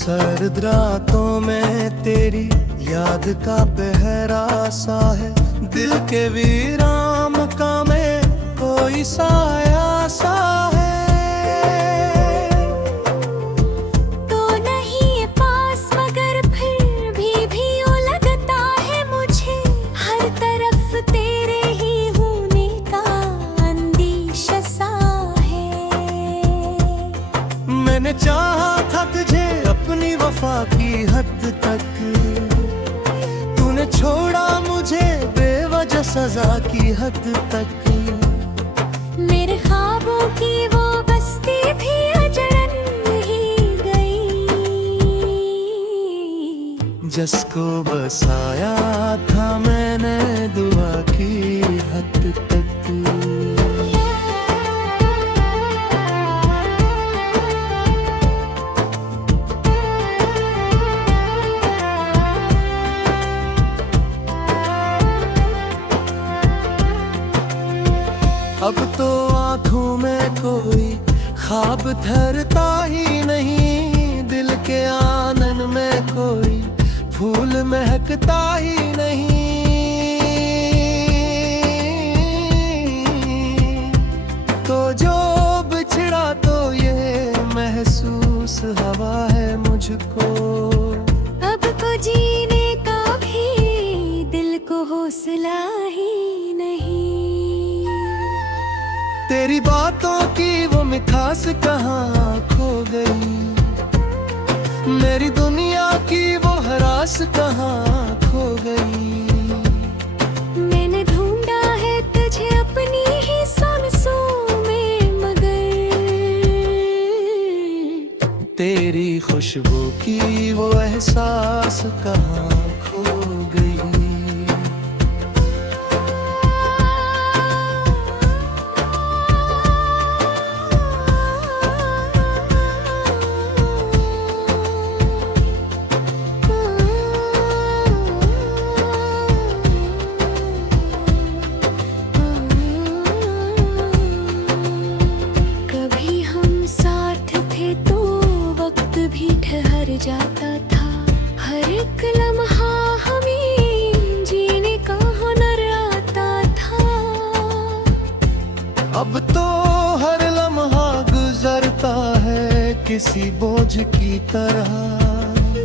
सर्द रातों में तेरी याद का पहरा सा है, दिल के वीरान का में कोई साया सा है। तो नहीं है पास मगर फिर भी यूं लगता है मुझे, हर तरफ तेरे ही होने का अंदेशा सा है। मैंने चाहा था तुझे अपनी वफा की हद तक, तूने छोड़ा मुझे बेवजह सजा की हद तक। मेरे ख्वाबों की वो बस्ती भी अजरन ही गई, जिसको बसाया था मैंने दुआ की हद तक। अब तो आँखों में कोई ख्वाब ठहरता ही नहीं, दिल के आंगन में कोई फूल महकता ही नहीं। तो जो बिछड़ा तो ये महसूस हवा है मुझको, अब तो जीने का भी दिल को हौसला ही नहीं। तेरी बातों की वो मिठास कहाँ खो गई, मेरी दुनिया की वो हरास कहाँ खो गई। मैंने ढूंढा है तुझे अपनी ही सांसों में मगर तेरी खुशबू की वो एहसास कहाँ खो गई। ठहर जाता था, हर एक लम्हा हमें जीने का हुनर आता था। अब तो हर लम्हा गुजरता है किसी बोझ की तरह,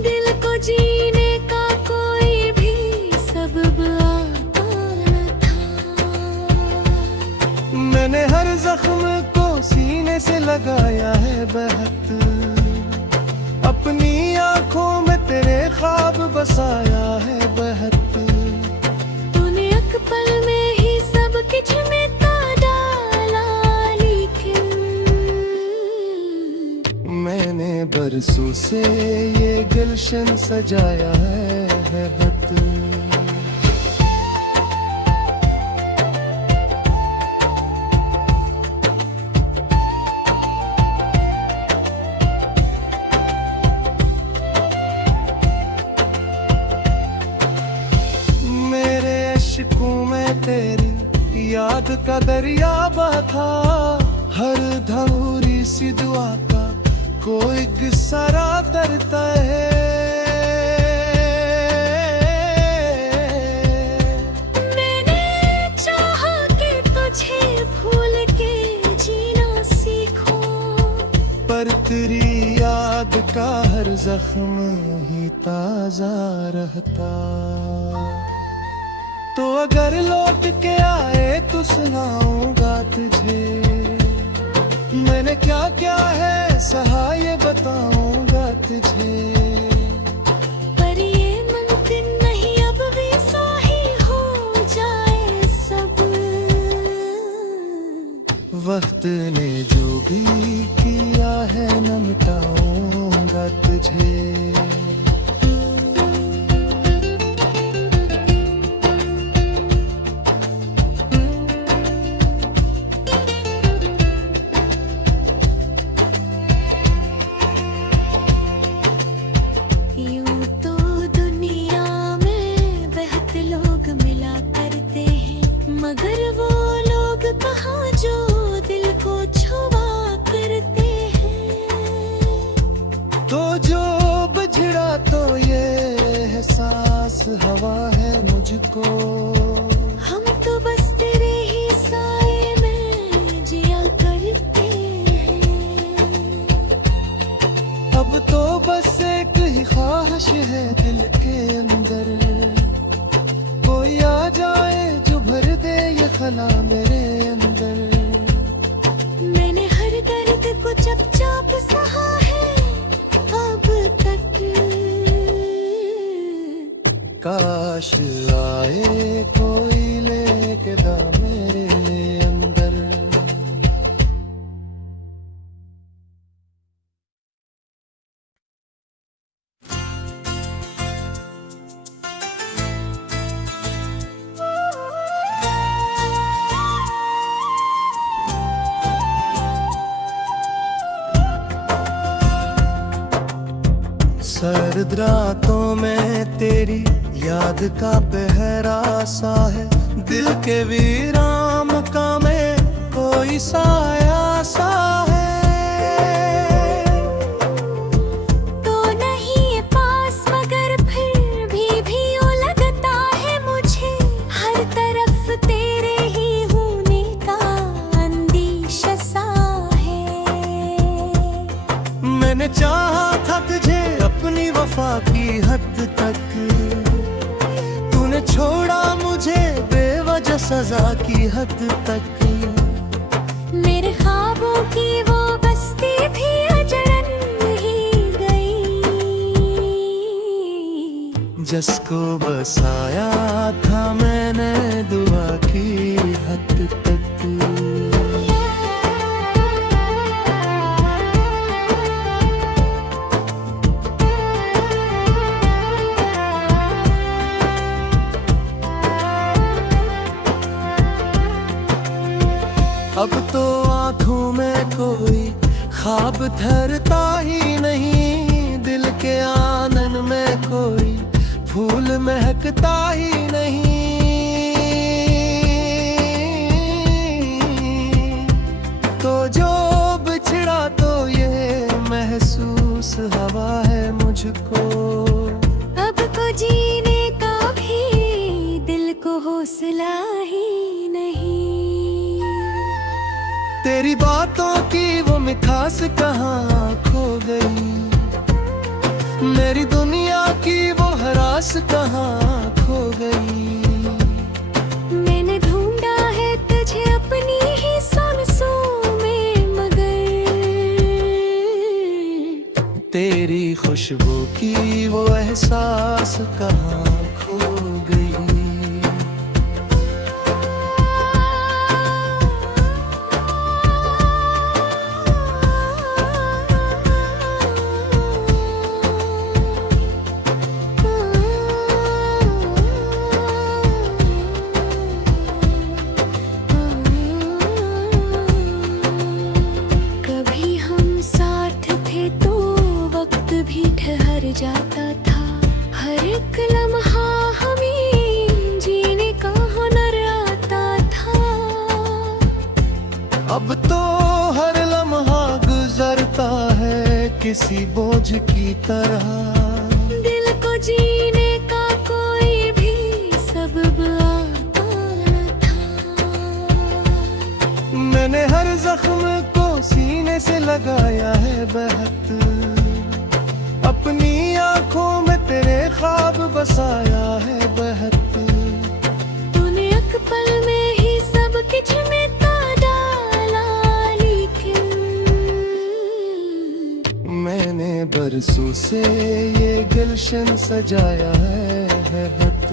दिल को जीने का कोई भी सबब आता न था। मैंने हर जख्म को सीने से लगाया है बहत, अपनी आँखों में तेरे ख्वाब बसाया है बहत। तूने एक पल में ही सब कुछ मिटा डाला, लेकिन मैंने बरसों से ये गुलशन सजाया है बहत। इश्कों में तेरी याद का दरिया बहा, हर धूरी सी दुआ का कोई किस्सा दरता है। मैंने चाहा कि तुझे भूल के जीना सीखूं, पर तेरी याद का हर जख्म ही ताजा रहता। तो अगर लौट के आए तो सुनाऊंगा तुझे, मैंने क्या क्या है सहा ये बताऊंगा तुझे। पर ये मुमकिन नहीं अब भी सही हो जाए सब, वक्त ने जो भी किया है न मिटाऊंगा तुझे। मगर वो लोग कहाँ जो दिल को छुआ करते हैं। तो जो हवा है मुझको। हम तो बस तेरे ही साए में जिया करते हैं। अब तो बस एक ही ख्वाहिश है दिल के अंदर, कोई आ जाए जो भर दे ये खला मेरे अंदर। मैंने हर दर्द को चुपचाप सहा है अब तक। काश आए कोई लेके दा मेरे अंदर। सर्द रातों में तेरी याद का पहरा सा है, दिल के वीरान का में कोई साया सा है। तो नहीं ये पास मगर फिर भी यूं लगता है मुझे, हर तरफ तेरे ही होने का अंदेशा सा है। मैंने चाहा था तुझे अपनी वफा की हद तक, तूने छोड़ा मुझे बेवजह सजा की हद तक। मेरे ख्वाबों की वो बस्ती भी अजरन ही गई, जिसको बसाया था मैंने दुआ की हद तक। अब तो आँखों में कोई ख्वाब ठहरता ही नहीं, दिल के आंगन में कोई फूल महकता ही नहीं। तो जो बिछड़ा तो ये महसूस हवा है मुझको। अब तो जीने का भी दिल को हौसला ही नहीं। तेरी बातों की वो मिठास कहाँ खो गई, मेरी दुनिया की वो हरास कहाँ खो गई। मैंने ढूंढा है तुझे अपनी ही सांसों में मगर तेरी खुशबू की वो एहसास कहाँ खो गई। ठहर जाता था, हर एक लम्हा हमें जीने का हुनर आता था। अब तो हर लम्हा गुजरता है किसी बोझ की तरह, दिल को जीने का कोई भी सबब आता न था। मैंने हर जख्म को सीने से लगाया है बहत, अपनी आंखों में तेरे ख्वाब बसाया है बहत। तूने एक पल में ही सब कुछ मिटा डाला, लेकिन मैंने बरसों से ये गुलशन सजाया है बहत।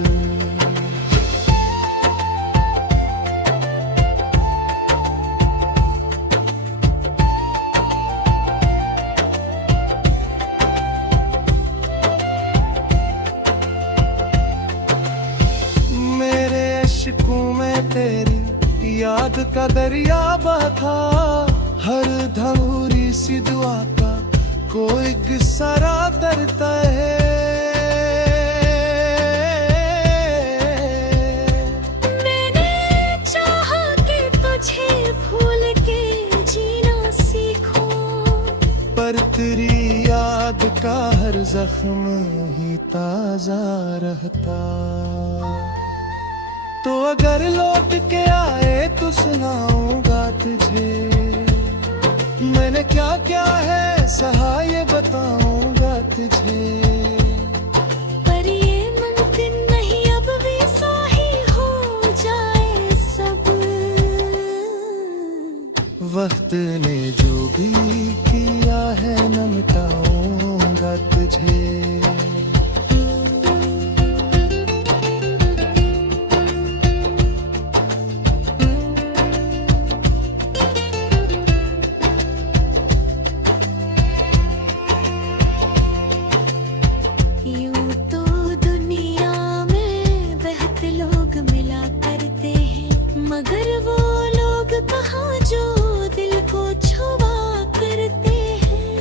इश्कों में तेरी याद का दरिया बहा, हर धूरी सी दुआ का कोई किस्सा दरता है। मैंने चाहा कि तुझे भूल के जीना सीखूं, पर तेरी याद का हर जख्म ही ताजा रहता। तो अगर लौट के आए तो सुनाऊंगा तुझे, मैंने क्या क्या है सहा ये बताऊंगा तुझे। पर ये मुमकिन नहीं अब भी ही हो जाए सब। वक्त ने जो भी किया है न मिटाऊंगा तुझे। यूं तो दुनिया में बहुत लोग मिला करते हैं, मगर वो लोग कहाँ जो दिल को छुआ करते हैं।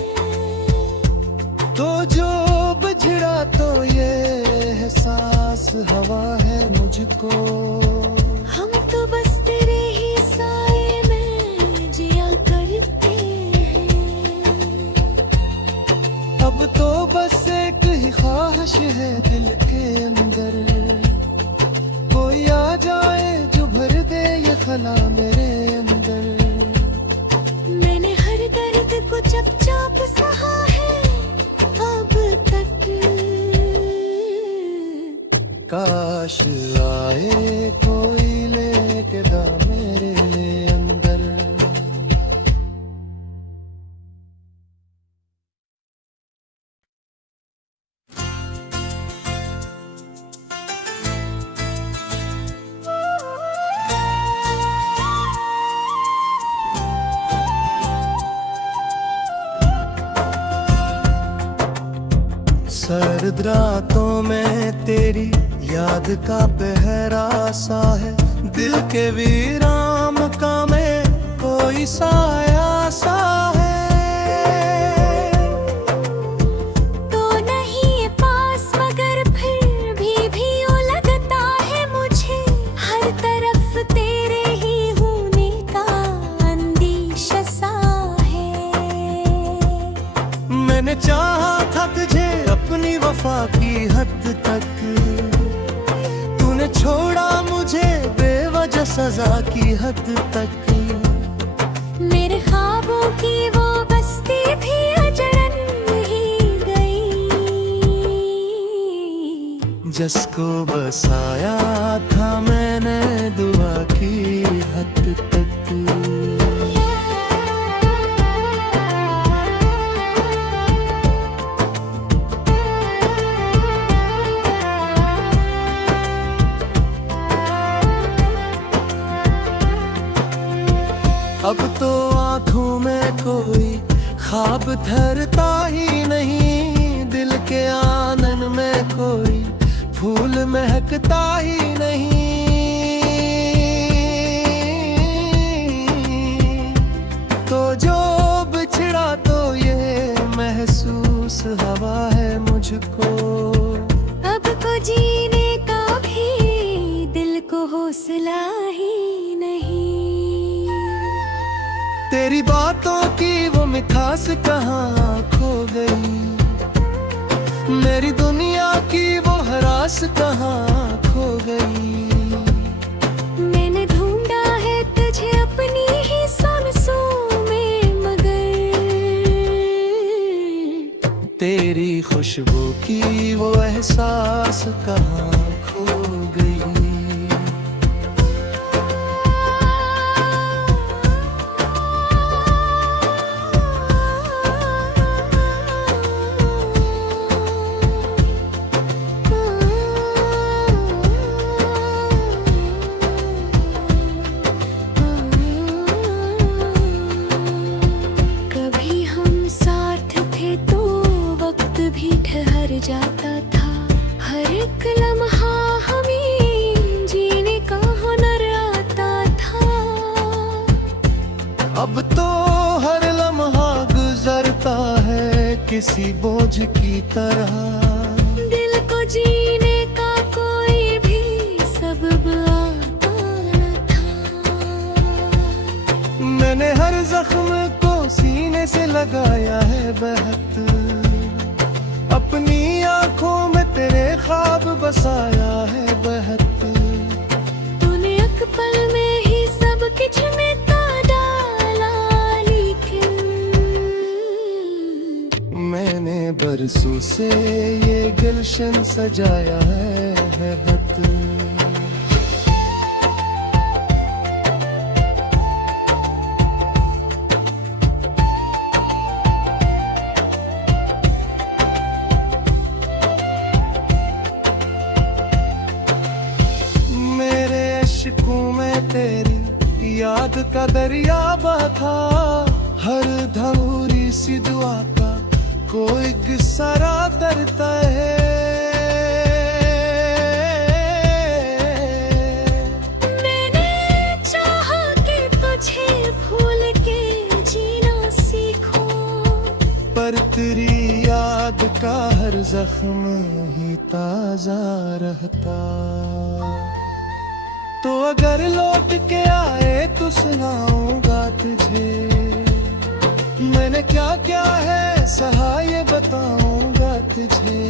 तो जो बिछड़ा तो ये एहसास हवा है मुझको। हम तो बस तेरे ही साए में जिया करते हैं। अब तो बस एक ही ख्वाहिश है दिल के अंदर, कोई आ जाए जो भर दे ये खला मेरे अंदर। मैंने हर दर्द को चुपचाप सहा है अब तक। काश आए कोई लेके दा मेरे अंदर। सर्द रातों में तेरी याद का पहरा सा है, दिल के वीरान का में कोई साया सा है। तो नहीं ये पास मगर फिर भी यूं लगता है मुझे, हर तरफ तेरे ही होने का अंदेशा सा है। मैंने चाहा था तुझे अपनी वफा की हद तक, तूने छोड़ा मुझे बेवजह सजा की हद तक। मेरे ख्वाबों की वो बस्ती भी अजरन ही गई, जिसको बसाया था मैंने दुआ की हद तक। अब तो आँखों में कोई ख्वाब ठहरता ही नहीं, दिल के आंगन में कोई फूल महकता ही नहीं। तो जो बिछड़ा तो ये महसूस हवा है मुझको। अब तो जीने का भी दिल को हौसला ही नहीं। तेरी बातों की वो मिठास कहाँ खो गई, मेरी दुनिया की वो हरास कहाँ खो गई। मैंने ढूंढा है तुझे अपनी ही सांसों में, मगर तेरी खुशबू की वो एहसास कहाँ खो गई। कभी हम साथ थे तो वक्त भी ठहर जाता था, हर एक लम्हा हमें जीने का हुनर आता था। अब तो हर लम्हा गुजरता है किसी बोझ की तरह, दिल को जीने का कोई भी सबब आता न था। मैंने हर जख्म को सीने से लगाया है बेहद, बरसों से ये गुलशन सजाया है बत मेरे इश्कों में तेरी याद का दरिया बहा, हर धूरी सी दुआ का कोई किस्सा दरता है। मैंने चाहा कि तुझे भूल के जीना सीखूं, पर तेरी याद का हर जख्म ही ताजा रहता। तो अगर लौट के आए तो सुनाऊंगा तुझे, मैंने क्या क्या है सहा ये बताऊंगा तुझे।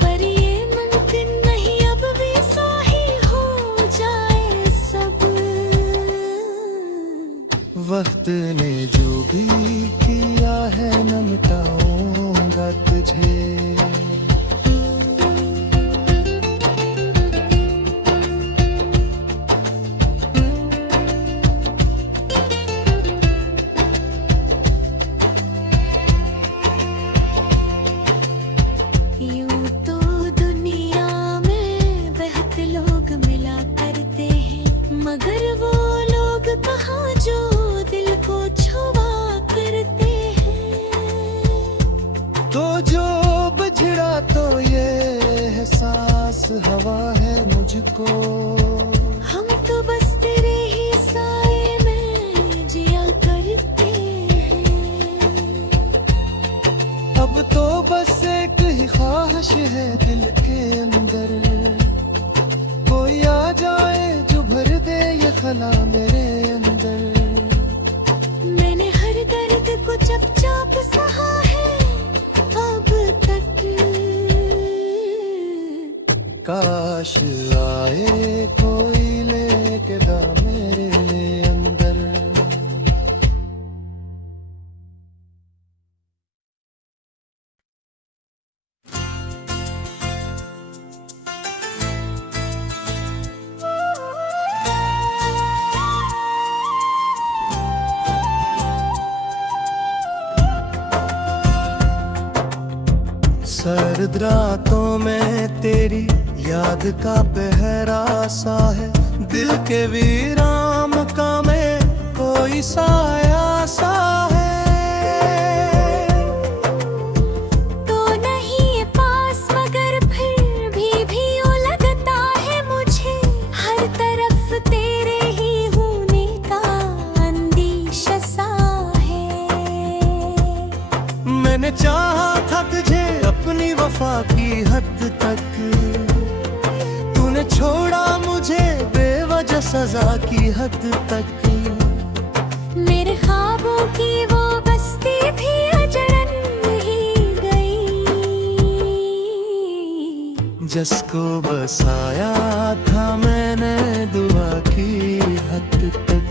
पर ये मुमकिन नहीं अब भी साही हो जाए सब। वक्त ने जो भी किया है न मिटाऊंगा तुझे। यूं तो दुनिया में बहुत लोग मिला करते हैं, मगर वो लोग कहाँ जो दिल को छुआ करते हैं। तो जो बिछड़ा तो ये एहसास हवा है मुझको, हम तो बस तेरे ही साए में जिया करते हैं। अब तो बस एक ही ख्वाहिश है दिल के अंदर, कोई आ जाए जो भर दे ये खला मेरे अंदर। मैंने हर दर्द को चुपचाप सहा है अब तक। काश आए कोई लेके दा मेरे अंदर। सर्द रातों में तेरी याद का पहरा सा है, दिल के वीरान का में कोई साया सा है। तो नहीं ये पास मगर फिर भी यूं लगता है मुझे, हर तरफ तेरे ही होने का अंदेशा सा है। मैंने चाहा था तुझे अपनी वफा की हद तक, तूने छोड़ा मुझे बेवजह सजा की हद तक। मेरे ख्वाबों की वो बस्ती भी अजरन ही गई, जिसको बसाया था मैंने दुआ की हद तक।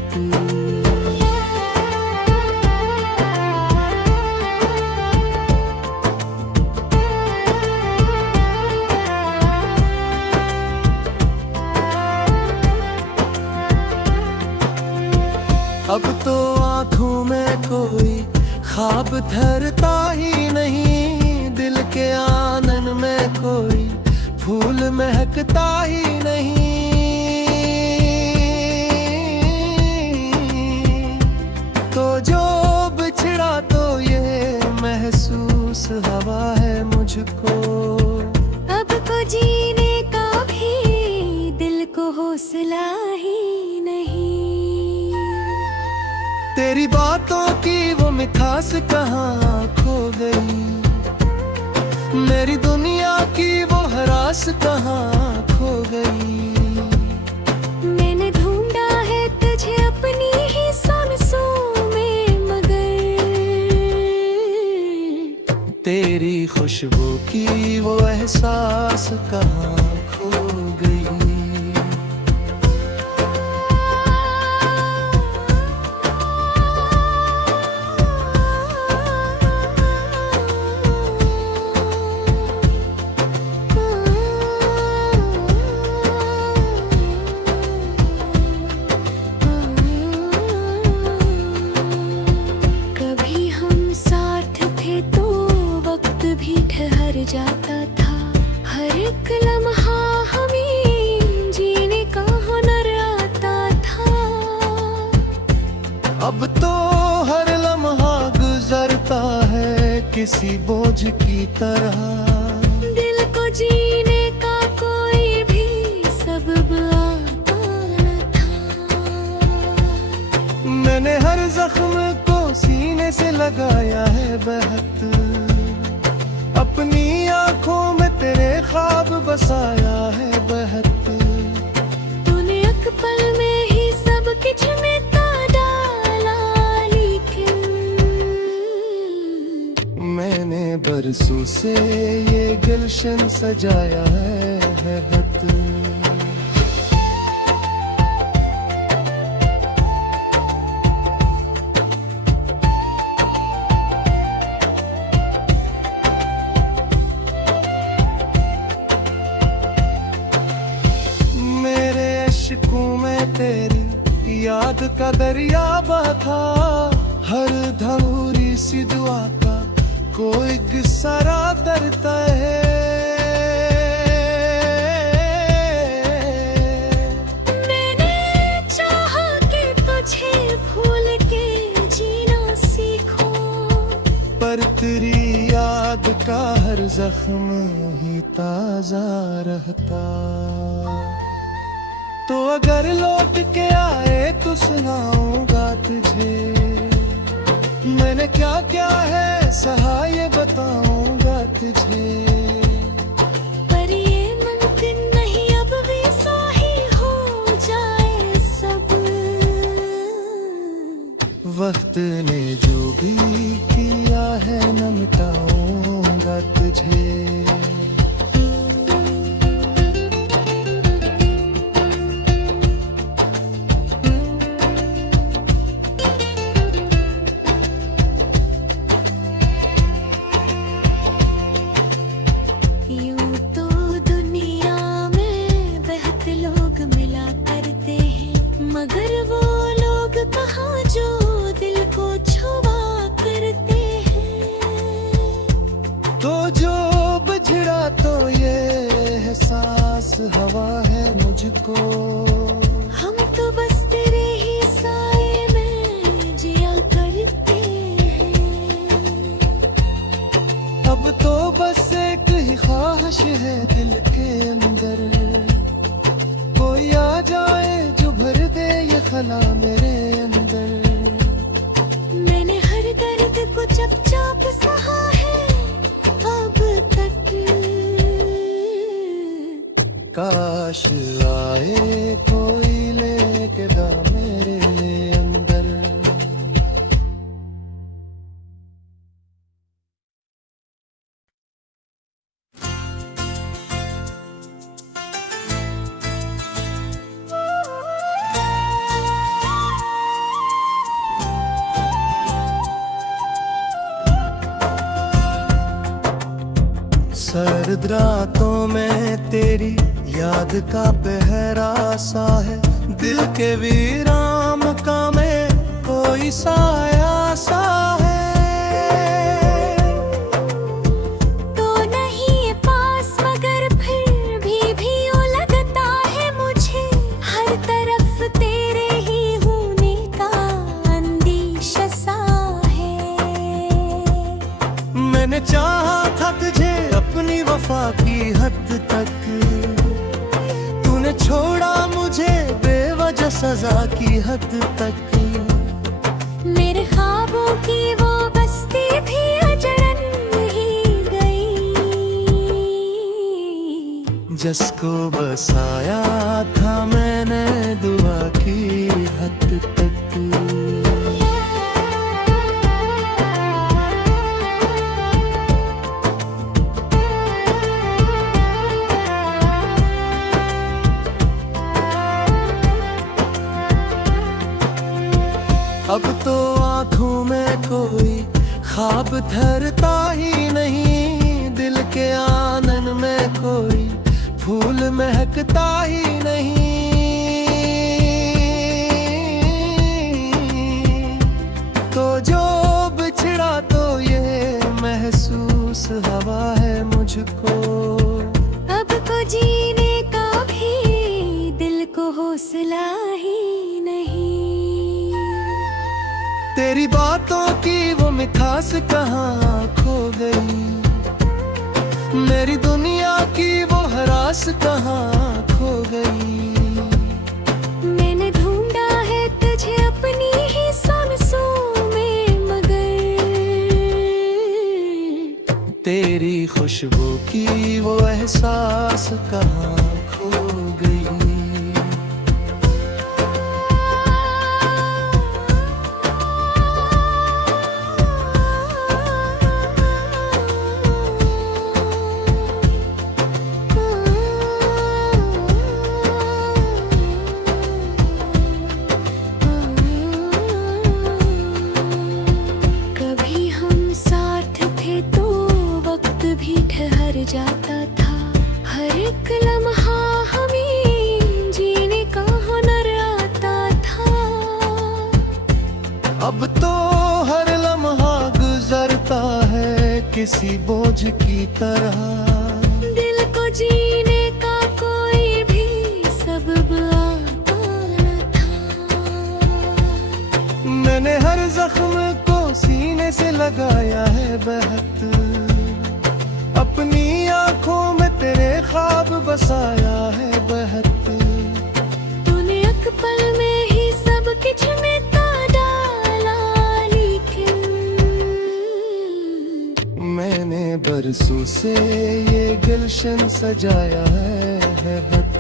अब तो आँखों में कोई ख्वाब ठहरता ही नहीं, दिल के आंगन में कोई फूल महकता ही नहीं। तो जो बिछड़ा तो ये महसूस हवा है मुझको, अब तो जीने का भी दिल को हौसला ही नहीं। तेरी बातों की वो मिठास कहाँ खो गई, मेरी दुनिया की वो हरास कहाँ खो गई। मैंने ढूंढा है तुझे अपनी ही सांसों में, मगर तेरी खुशबू की वो एहसास कहाँ खो गई। जाता था। हर एक लम्हा हमें जीने का हुनर आता था। अब तो हर लम्हा गुजरता है किसी बोझ की तरह। दिल को जीने का कोई भी सबब आता न था। मैंने हर जख्म को सीने से लगाया है बहत, अपनी आंखों में तेरे ख्वाब बसाया है बहत। तूने एक पल में ही सब कुछ मिटा डाला, लेकिन मैंने बरसों से ये गुलशन सजाया है बहत। इश्कों में तेरी याद का दरिया बहा। हर धूरी सी दुआ का कोई किस्सा दरता है। मैंने चाहा कि तुझे भूल के जीना सीखूं, पर तेरी याद का हर जख्म ही ताजा रहता। तो अगर लौट के आए तो सुनाऊंगा तुझे, मैंने क्या क्या है सहा ये बताऊंगा तुझे। पर ये मुमकिन नहीं अब भी ही हो जाए सब। वक्त ने जो भी किया है न मिटाऊंगा तुझे। मगर वो लोग कहाँ जो दिल को छुआ करते हैं। तो जो बिछड़ा तो ये एहसास हवा है मुझको। हम तो बस तेरे ही साए में जिया करते हैं। अब तो बस एक ही ख्वाहिश है दिल के अंदर, कोई आ जाए जो भर दे ये खला मेरे अंदर। मैंने हर दर्द को चुपचाप सहा है अब तक। काश आए कोई लेके दा मेरे अंदर। सर्द रातों में तेरी याद का पहरा सा है। दिल के वीरान का में कोई साया सा है। तो नहीं पास मगर फिर भी यूं लगता है मुझे। हर तरफ तेरे ही होने का अंदेशा सा है। मैंने चाहा था तुझे अपनी वफा की हद तक, तूने छोड़ा मुझे बेवजह सजा की हद तक। मेरे ख्वाबों की वो बस्ती भी अजरन ही गई, जिसको बसाया था मैंने दुआ की हद तक। अब तो आँखों में कोई ख्वाब ठहरता ही नहीं। दिल के आंगन में कोई फूल महकता ही नहीं। तो जो बिछड़ा तो ये महसूस हवा है मुझको। अब तो जीने का भी दिल को हौसला ही नहीं। तेरी बातों की वो मिठास कहाँ खो गई, मेरी दुनिया की वो हरास कहाँ खो गई। मैंने ढूंढा है तुझे अपनी ही सांसों में, मगर तेरी खुशबू की वो एहसास कहाँ खो गई। कभी हम साथ थे तो वक्त भी ठहर जाता था। हर एक लम्हा हमें जीने का हुनर आता था। अब तो हर लम्हा गुजरता है किसी बोझ की तरह। दिल को जीने का कोई भी सबब आता न था। मैंने हर जख्म को सीने से लगाया है बेहद, अपनी आंखों में तेरे ख्वाब बसाया है बेहद। तूने एक पल में ही सब कुछ मिटा डाला, लेकिन मैंने बरसों से ये गुलशन सजाया है बत।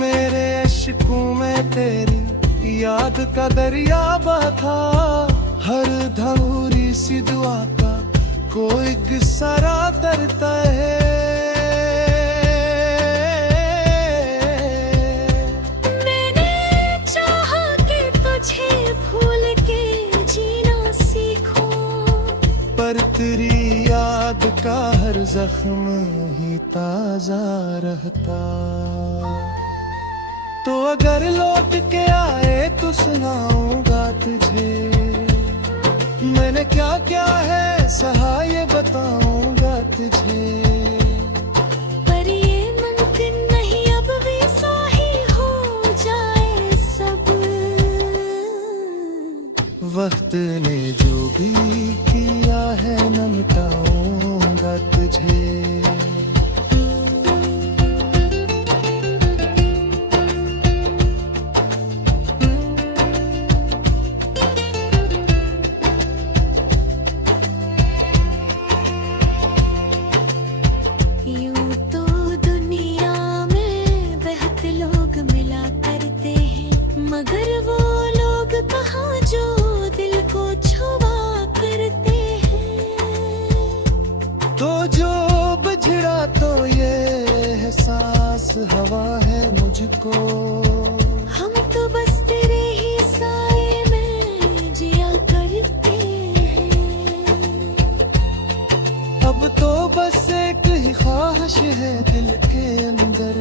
मेरे इश्कों में तेरी याद का दरिया बहा, हर धूरी सी दुआ का कोई किस्सा दरता है। मैंने चाहा कि तुझे भूल के जीना सीखूं, पर तेरी याद का हर जख्म ही ताजा रहता। तो अगर लौट के आए तो सुनाऊंगा तुझे, मैंने क्या क्या है सहा ये बताऊंगा तुझे। पर ये मुमकिन नहीं अब भी ही हो जाए सब। वक्त ने जो भी किया है न मिटाऊंगा तुझे। यूं तो दुनिया में बहुत लोग मिला करते हैं, मगर वो लोग कहाँ जो दिल को छुआ करते हैं। तो जो बजड़ा तो ये एहसास हवा है मुझको। हम तो बस तेरे ही साए में जिया करते हैं। अब तो बस एक ही ख्वाहिश है दिल के अंदर,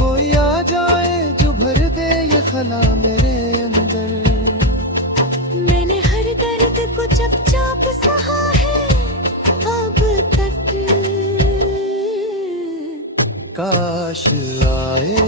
कोई आ जाए जो भर दे ये खला मेरे अंदर। मैंने हर दर्द को चुपचाप सहा है अब तक। काश आए